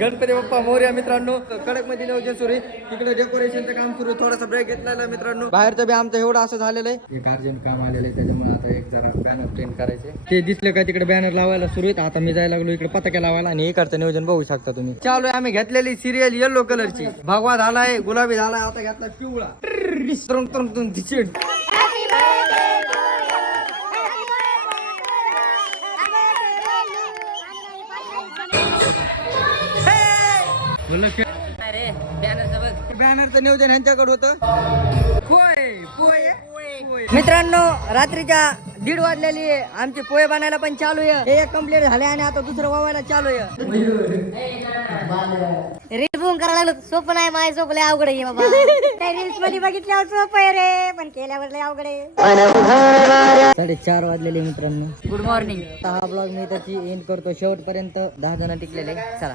गणपती बाप्पा मोरया मित्रांनो. कडक मध्ये नियोजन सुरू आहे. तिकडे डेकोरेशनचं काम सुरू आहे. थोडासा ब्रेक घेतलेला आहे मित्रांनो. बाहेरचं बी आमचं एवढं असं झालेलं आहे. एक अर्जंट काम आलेलं आहे त्याच्यामुळे आता एक जरा बॅनर प्रिंट करायचे. ते दिसलं का तिकडे बॅनर लावायला सुरू आहेत. आता मी जायला लागलो इकडे पताक्या लावायला आणि इकडचं नियोजन बघू शकता तुम्ही. चालू आहे आम्ही घेतलेली सिरियल येलो कलरची. भगवा झालाय, गुलाबी झालाय, आता घेतला पिवळा. बॅनरचं नियोजन यांच्याकडे होतं. मित्रांनो रात्रीच्या 1:30 वाजलेली आहे. आमचे पोहे बनायला पण चालू आहे. हे एक कम्प्लीट झाले आणि आता दुसरं वावायला चालू आहे. रील बुम करायला लागलो. सोपं नाही माझ्या सोपं लय अवघड आहे बाबा. त्या रील्स मध्ये बघितल्यावर सोपं आहे रे, पण केल्यावर लय अवघड आहे. 4:30 वाजलेले मित्रांनो. Good morning. हा ब्लॉग मी त्याची एंड करतो. शेवटपर्यंत 10 जण टिकलेले. चला.